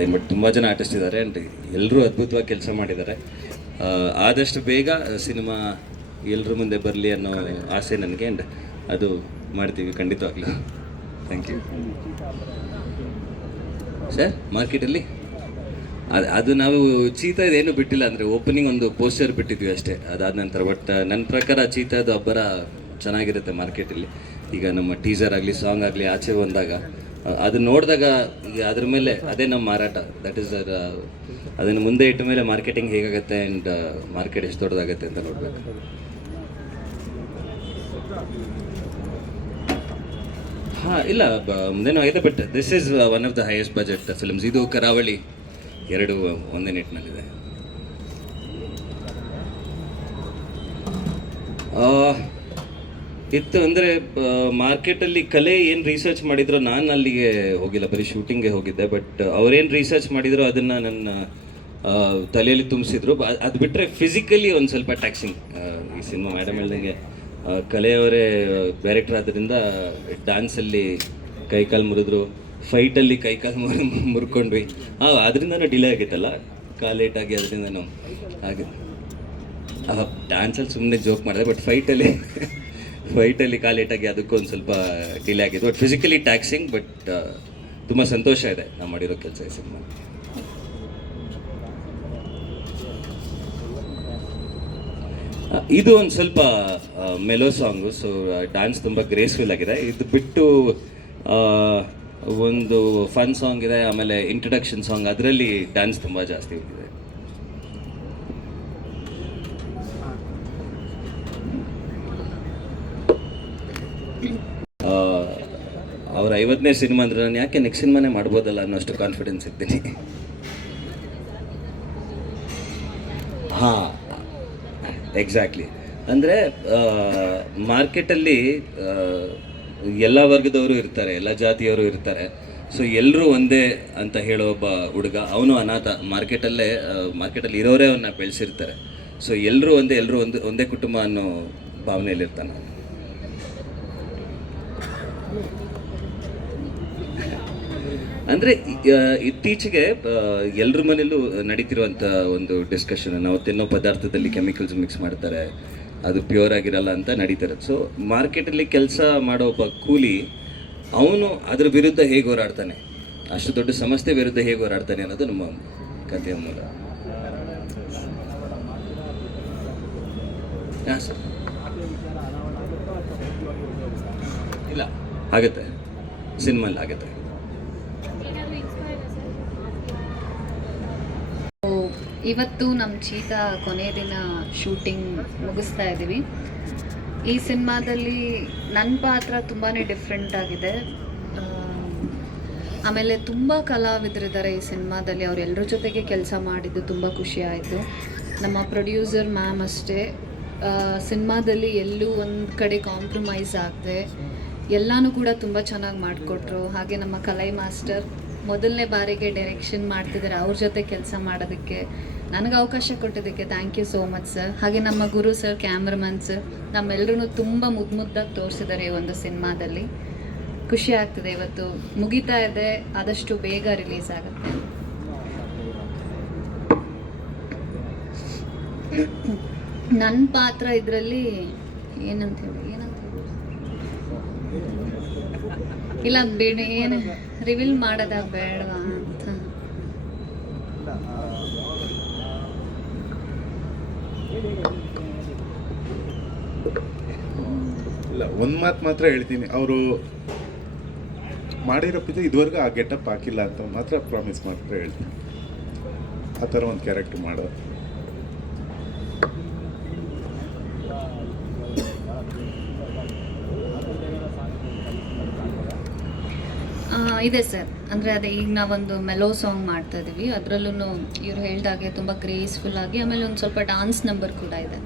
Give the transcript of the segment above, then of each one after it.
Nothing but ತುಂಬ ಜನ artist ಇದ್ದಾರೆ ಆ್ಯಂಡ್ ಎಲ್ಲರೂ ಅದ್ಭುತವಾಗಿ ಕೆಲಸ ಮಾಡಿದ್ದಾರೆ. ಆದಷ್ಟು ಬೇಗ ಸಿನಿಮಾ ಎಲ್ಲರ ಮುಂದೆ ಬರಲಿ ಅನ್ನೋ ಆಸೆ ನನಗೆ, ಆ್ಯಂಡ್ ಅದು ಮಾಡ್ತೀವಿ ಖಂಡಿತವಾಗ್ಲೂ. Thank you sir. ಮಾರ್ಕೆಟಲ್ಲಿ ಅದು ನಾವು ಚೀತಾ ಇದೇನು ಬಿಟ್ಟಿಲ್ಲ, ಅಂದರೆ ಓಪನಿಂಗ್ ಒಂದು ಪೋಸ್ಟರ್ ಬಿಟ್ಟಿದ್ವಿ ಅಷ್ಟೇ, ಅದಾದ ನಂತರ. ಬಟ್ ನನ್ನ ಪ್ರಕಾರ ಚೀತಾದು ಅಬ್ಬರ ಚೆನ್ನಾಗಿರುತ್ತೆ ಮಾರ್ಕೆಟಲ್ಲಿ. ಈಗ ನಮ್ಮ ಟೀಸರ್ ಆಗಲಿ ಸಾಂಗ್ ಆಗಲಿ ಆಚೆ ಬಂದಾಗ ಅದು ನೋಡಿದಾಗ ಈಗ ಅದ್ರ ಮೇಲೆ ಅದೇ ನಮ್ಮ ಮಾರಾಟ. ದಟ್ ಈಸ್ ಅದನ್ನು ಮುಂದೆ ಇಟ್ಟ ಮೇಲೆ ಮಾರ್ಕೆಟಿಂಗ್ ಹೇಗಾಗುತ್ತೆ ಆ್ಯಂಡ್ ಮಾರ್ಕೆಟ್ ಎಷ್ಟು ದೊಡ್ಡದಾಗತ್ತೆ ಅಂತ ನೋಡಬೇಕು. ಹಾಂ, ಇಲ್ಲ ಮುಂದೇನೂ ಆಗಿದೆ, but this is one of the highest budget films. ಇದು ಕರಾವಳಿ ಎರಡು ಒಂದೇ ನಿಟ್ಟಿನಲ್ಲಿದೆ. ಇತ್ತು ಅಂದರೆ ಮಾರ್ಕೆಟಲ್ಲಿ ಕಲೆ ಏನು ರಿಸರ್ಚ್ ಮಾಡಿದ್ರು, ನಾನು ಅಲ್ಲಿಗೆ ಹೋಗಿಲ್ಲ, ಬರೀ ಶೂಟಿಂಗ್ಗೆ ಹೋಗಿದ್ದೆ. ಬಟ್ ಅವರೇನು ರಿಸರ್ಚ್ ಮಾಡಿದ್ರು ಅದನ್ನು ನನ್ನ ತಲೆಯಲ್ಲಿ ತುಂಬಿಸಿದ್ರು. ಅದು ಬಿಟ್ಟರೆ ಫಿಸಿಕಲಿ ಒಂದು ಸ್ವಲ್ಪ ಟ್ಯಾಕ್ಸಿಂಗ್ ಈ ಸಿನಿಮಾ. ಮೇಡಮ್ ಹೇಳ್ದಂಗೆ ಕಲೆಯವರೇ ಡೈರೆಕ್ಟರ್ ಆದ್ದರಿಂದ ಡ್ಯಾನ್ಸಲ್ಲಿ ಕೈಕಾಲು ಮುರಿದ್ರು, ಫೈಟಲ್ಲಿ ಕೈಕಾಲು ಮುರ್ಕೊಂಡ್ವಿ. ಅದರಿಂದನೂ ಡಿಲೇ ಆಗಿತ್ತಲ್ಲ, ಕಾಲು ಲೇಟಾಗಿ ಅದರಿಂದನೂ ಹಾಗೆ. ಡ್ಯಾನ್ಸಲ್ಲಿ ಸುಮ್ಮನೆ ಜೋಕ್ ಮಾಡಿದೆ, ಬಟ್ ಫೈಟಲ್ಲಿ ಕಾಲು ಲೇಟಾಗಿ ಅದಕ್ಕೂ ಒಂದು ಸ್ವಲ್ಪ ಡಿಲೇ ಆಗಿತ್ತು. ಬಟ್ ಫಿಸಿಕಲಿ ಟ್ಯಾಕ್ಸಿಂಗ್, ಬಟ್ ತುಂಬ ಸಂತೋಷ ಇದೆ ನಾವು ಮಾಡಿರೋ ಕೆಲಸ ಈ ಸಿನಿಮಾ. ಇದು ಒಂದು ಸ್ವಲ್ಪ ಮೆಲೋ ಸಾಂಗು, ಸೊ ಡ್ಯಾನ್ಸ್ ತುಂಬ ಗ್ರೇಸ್ಫುಲ್ ಆಗಿದೆ. ಇದು ಬಿಟ್ಟು ಒಂದು ಫನ್ ಸಾಂಗ್ ಇದೆ, ಆಮೇಲೆ ಇಂಟ್ರಡಕ್ಷನ್ ಸಾಂಗ್, ಅದರಲ್ಲಿ ಡ್ಯಾನ್ಸ್ ತುಂಬ ಜಾಸ್ತಿ ಇದೆ. ಅವ್ರ 50ನೇ ಸಿನಿಮಾ ಅಂದರೆ ನಾನು ಯಾಕೆ ನೆಕ್ಸ್ಟ್ ಸಿನಿಮಾನೇ ಮಾಡ್ಬೋದಲ್ಲ ಅನ್ನೋಷ್ಟು ಕಾನ್ಫಿಡೆನ್ಸ್ ಇದ್ದೀನಿ. ಹಾಂ, ಎಕ್ಸಾಕ್ಟ್ಲಿ. ಅಂದರೆ ಮಾರ್ಕೆಟಲ್ಲಿ ಎಲ್ಲ ವರ್ಗದವರು ಇರ್ತಾರೆ, ಎಲ್ಲ ಜಾತಿಯವರು ಇರ್ತಾರೆ. ಸೊ ಎಲ್ಲರೂ ಒಂದೇ ಅಂತ ಹೇಳೋ ಒಬ್ಬ ಹುಡುಗ, ಅವನು ಅನಾಥ. ಮಾರ್ಕೆಟಲ್ಲಿ ಇರೋರೇ ಅವನ್ನ ಬೆಳೆಸಿರ್ತಾರೆ. ಸೊ ಎಲ್ಲರೂ ಒಂದೇ ಕುಟುಂಬ ಅನ್ನೋ ಭಾವನೆಯಲ್ಲಿರ್ತಾನೆ. ಅಂದರೆ ಇತ್ತೀಚೆಗೆ ಎಲ್ಲರ ಮನೇಲೂ ನಡೀತಿರುವಂಥ ಒಂದು ಡಿಸ್ಕಷನ್, ನಾವು ತಿನ್ನೋ ಪದಾರ್ಥದಲ್ಲಿ ಕೆಮಿಕಲ್ಸ್ ಮಿಕ್ಸ್ ಮಾಡ್ತಾರೆ, ಅದು ಪ್ಯೂರ್ ಆಗಿರಲ್ಲ ಅಂತ ನಡೀತಾರೆ. ಸೊ ಮಾರ್ಕೆಟಲ್ಲಿ ಕೆಲಸ ಮಾಡೋ ಒಬ್ಬ ಕೂಲಿ, ಅವನು ಅದ್ರ ವಿರುದ್ಧ ಹೇಗೆ ಹೋರಾಡ್ತಾನೆ, ಅಷ್ಟು ದೊಡ್ಡ ಸಮಸ್ಯೆ ವಿರುದ್ಧ ಹೇಗೆ ಹೋರಾಡ್ತಾನೆ ಅನ್ನೋದು ನಮ್ಮ ಕಥೆಯ ಮೂಲ. ಹಾಂ ಸರ್, ಇಲ್ಲ ಆಗುತ್ತೆ, ಸಿನಿಮಲ್ಲಿ ಆಗುತ್ತೆ. ಇವತ್ತು ನಮ್ಮ ಚೀತಾ ಕೊನೆಯ ದಿನ ಶೂಟಿಂಗ್ ಮುಗಿಸ್ತಾ ಇದ್ದೀವಿ. ಈ ಸಿನಿಮಾದಲ್ಲಿ ನನ್ನ ಪಾತ್ರ ತುಂಬಾ ಡಿಫ್ರೆಂಟ್ ಆಗಿದೆ. ಆಮೇಲೆ ತುಂಬ ಕಲಾವಿದರಿದ್ದಾರೆ ಈ ಸಿನಿಮಾದಲ್ಲಿ. ಅವರೆಲ್ಲರ ಜೊತೆಗೆ ಕೆಲಸ ಮಾಡಿದ್ದು ತುಂಬ ಖುಷಿ ಆಯಿತು. ನಮ್ಮ ಪ್ರೊಡ್ಯೂಸರ್ ಮ್ಯಾಮ್ ಅಷ್ಟೇ, ಸಿನಿಮಾದಲ್ಲಿ ಎಲ್ಲೂ ಒಂದು ಕಡೆ ಕಾಂಪ್ರಮೈಸ್ ಆಗದೆ ಎಲ್ಲನೂ ಕೂಡ ತುಂಬ ಚೆನ್ನಾಗಿ ಮಾಡಿಕೊಟ್ರು. ಹಾಗೆ ನಮ್ಮ ಕಲೈ ಮಾಸ್ಟರ್ ಮೊದಲನೇ ಬಾರಿಗೆ ಡೈರೆಕ್ಷನ್ ಮಾಡ್ತಿದ್ದಾರೆ, ಅವ್ರ ಜೊತೆ ಕೆಲಸ ಮಾಡೋದಕ್ಕೆ ನನಗೆ ಅವಕಾಶ ಕೊಟ್ಟಿದ್ದಕ್ಕೆ thank you so much sir. ಹಾಗೆ ನಮ್ಮ ಗುರು ಸರ್, ಕ್ಯಾಮ್ರಾಮನ್ ಸರ್, ನಮ್ಮೆಲ್ಲರೂ ತುಂಬ ಮುದ್ದಾಗಿ ತೋರಿಸಿದ್ದಾರೆ ಈ ಒಂದು ಸಿನಿಮಾದಲ್ಲಿ. ಖುಷಿ ಆಗ್ತಿದೆ. ಇವತ್ತು ಮುಗಿತಾ ಇದೆ, ಆದಷ್ಟು ಬೇಗ ರಿಲೀಸ್ ಆಗುತ್ತೆ. ನನ್ನ ಪಾತ್ರ ಇದರಲ್ಲಿ ಏನಂತ ಇಲ್ಲ ಬಿಡಿ, ಏನು ರಿವೀಲ್ ಮಾಡೋದ ಬೇಡವಾ ಅಂತ. ಇಲ್ಲ, ಒಂದು ಮಾತು ಮಾತ್ರ ಹೇಳ್ತೀನಿ, ಅವರು ಮಾಡಿರೋ ಪಿಕ್ಚರ್ ಇದುವರೆಗೂ ಆ ಗೆಟಪ್ ಹಾಕಿಲ್ಲ ಅಂತ ಮಾತ್ರ ಪ್ರಾಮಿಸ್ ಮಾತ್ರ ಹೇಳ್ತೀನಿ. ಆ ಥರ ಒಂದು ಕ್ಯಾರೆಕ್ಟರ್ ಮಾಡೋದು ಇದೆ ಸರ್. ಅಂದರೆ ಅದೇ ಈಗ ನಾವೊಂದು ಮೆಲೋ ಸಾಂಗ್ ಮಾಡ್ತಾ ಇದ್ದೀವಿ, ಅದರಲ್ಲೂ ಇವ್ರು ಹೇಳ್ದಾಗೆ ತುಂಬ ಗ್ರೇಸ್ಫುಲ್ ಆಗಿ, ಆಮೇಲೆ ಒಂದು ಸ್ವಲ್ಪ ಡಾನ್ಸ್ ನಂಬರ್ ಕೂಡ ಇದೆ.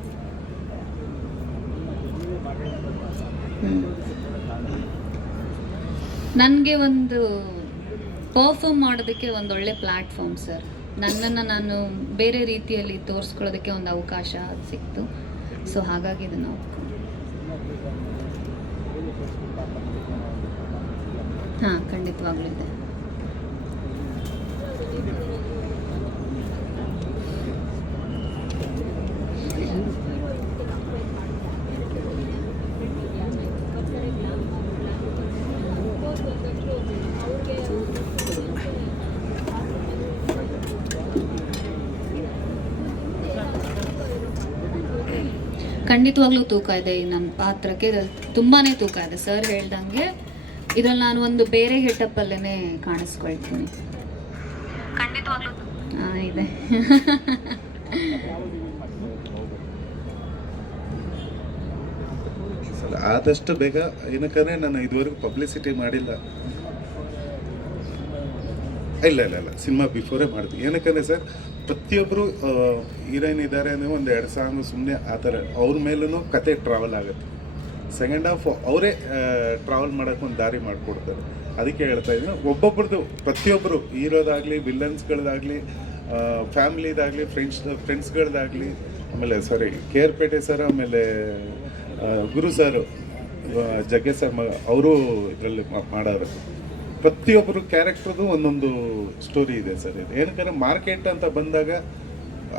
ನನಗೆ ಒಂದು ಪರ್ಫಾರ್ಮ್ ಮಾಡೋದಕ್ಕೆ ಒಂದು ಒಳ್ಳೆ ಪ್ಲ್ಯಾಟ್ಫಾರ್ಮ್ ಸರ್. ನನ್ನನ್ನು ನಾನು ಬೇರೆ ರೀತಿಯಲ್ಲಿ ತೋರಿಸ್ಕೊಳ್ಳೋದಕ್ಕೆ ಒಂದು ಅವಕಾಶ ಸಿಕ್ತು. ಸೊ ಹಾಗಾಗಿ ಇದನ್ನು ಹಾಂ, ಖಂಡಿತವಾಗ್ಲೂ ಇದೆ. ಖಂಡಿತವಾಗ್ಲೂ ತೂಕ ಇದೆ ಈ ನನ್ನ ಪಾತ್ರಕ್ಕೆ, ತುಂಬಾ ತೂಕ ಇದೆ. ಸರ್ ಹೇಳ್ದಂಗೆ ಇದ್ರಲ್ಲಿ ನಾನು ಒಂದು ಬೇರೆ ಗೆಟಪ್ಪಲ್ಲೇ ಕಾಣಿಸ್ಕೊಳ್ತೀನಿ. ಖಂಡಿತವಾಗ್ಲೂ ಇದೆ. ಆದಷ್ಟು ಬೇಗ, ಏನಕ್ಕಂದ್ರೆ ನಾನು ಇದುವರೆಗೂ ಪಬ್ಲಿಸಿಟಿ ಮಾಡಿಲ್ಲ. ಇಲ್ಲ ಇಲ್ಲ ಇಲ್ಲ ಸಿನಿಮಾ ಬಿಫೋರೇ ಮಾಡಿದ್ವಿ. ಏನಕ್ಕಂದರೆ ಸರ್, ಪ್ರತಿಯೊಬ್ಬರು ಹೀರೋಯಿನ್ ಇದ್ದಾರೆ ಅಂದರೆ ಒಂದು 2 ಸಾಂಗು ಸುಮ್ಮನೆ ಆ ಥರ ಅವ್ರ ಮೇಲೂ ಕತೆ ಟ್ರಾವೆಲ್ ಆಗುತ್ತೆ. ಸೆಕೆಂಡ್ ಹಾಫ್ ಅವರೇ ಟ್ರಾವೆಲ್ ಮಾಡೋಕ್ಕೆ ಒಂದು ದಾರಿ ಮಾಡಿಕೊಡ್ತಾರೆ. ಅದಕ್ಕೆ ಹೇಳ್ತಾ ಇದ್ದೀನಿ, ಒಬ್ಬೊಬ್ರದ್ದು ಪ್ರತಿಯೊಬ್ಬರು ಹೀರೋದಾಗಲಿ, ವಿಲನ್ಸ್ಗಳದಾಗಲಿ, ಫ್ಯಾಮಿಲಿದಾಗಲಿ, ಫ್ರೆಂಡ್ಸ್ಗಳದಾಗಲಿ, ಆಮೇಲೆ ಸಾರಿ KR ಪೇಟೆ ಸರ್, ಆಮೇಲೆ ಗುರು ಸರ್, ಜಗ್ಗೇಶ್ ಸರ್ ಅವರು ಇದರಲ್ಲಿ ಮಾಡೋರು. ಪ್ರತಿಯೊಬ್ಬರು ಕ್ಯಾರೆಕ್ಟರ್ದು ಒಂದೊಂದು ಸ್ಟೋರಿ ಇದೆ ಸರ್. ಇದು ಏನಕ್ಕಂದ್ರೆ ಮಾರ್ಕೆಟ್ ಅಂತ ಬಂದಾಗ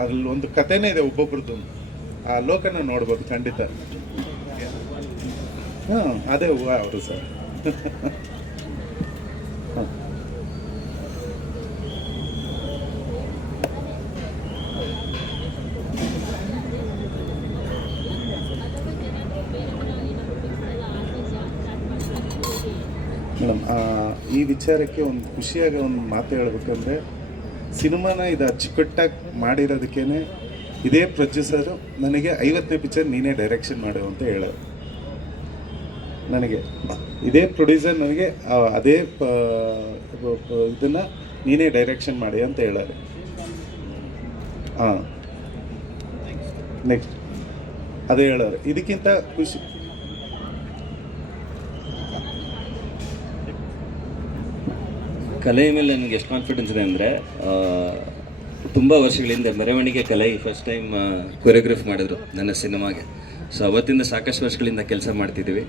ಅದ್ರಲ್ಲಿ ಒಂದು ಕಥೆನೇ ಇದೆ ಒಬ್ಬೊಬ್ರದ್ದು. ಆ ಲೋಕನ ನೋಡ್ಬೋದು ಖಂಡಿತ. ಹಾಂ, ಅದೇ ಹೂವು ಅವರು ಸರ್. ಹಾಂ, ಮೇಡಮ್, ಈ ವಿಚಾರಕ್ಕೆ ಒಂದು ಖುಷಿಯಾಗಿ ಒಂದು ಮಾತು ಹೇಳ್ಬೇಕಂದ್ರೆ, ಸಿನಿಮಾನ ಇದು ಅಚ್ಚುಕಟ್ಟಾಗಿ ಮಾಡಿರೋದಕ್ಕೇ ಇದೇ ಪ್ರೊಡ್ಯೂಸರು ನನಗೆ 50ನೇ ಪಿಕ್ಚರ್ ನೀನೇ ಡೈರೆಕ್ಷನ್ ಮಾಡು ಅಂತ ಹೇಳೋರು. ನನಗೆ ಇದೇ ಪ್ರೊಡ್ಯೂಸರ್ ನನಗೆ ಅದೇ ಇದನ್ನು ನೀನೇ ಡೈರೆಕ್ಷನ್ ಮಾಡಿ ಅಂತ ಹೇಳೋರು. ಹಾಂ, ನೆಕ್ಸ್ಟ್ ಅದೇ ಹೇಳೋರು. ಇದಕ್ಕಿಂತ ಖುಷಿ ಕಲೆಯ ಮೇಲೆ ನನಗೆ ಎಷ್ಟು ಕಾನ್ಫಿಡೆನ್ಸ್ ಇದೆ ಅಂದರೆ, ತುಂಬ ವರ್ಷಗಳಿಂದ ಮೆರವಣಿಗೆ ಕಲೆ ಫಸ್ಟ್ ಟೈಮ್ ಕೊರಿಯೋಗ್ರಫ್ ಮಾಡಿದ್ರು ನನ್ನ ಸಿನಿಮಾಗೆ. ಸೊ ಅವತ್ತಿಂದ ಸಾಕಷ್ಟು ವರ್ಷಗಳಿಂದ ಕೆಲಸ ಮಾಡ್ತಿದ್ದೀವಿ.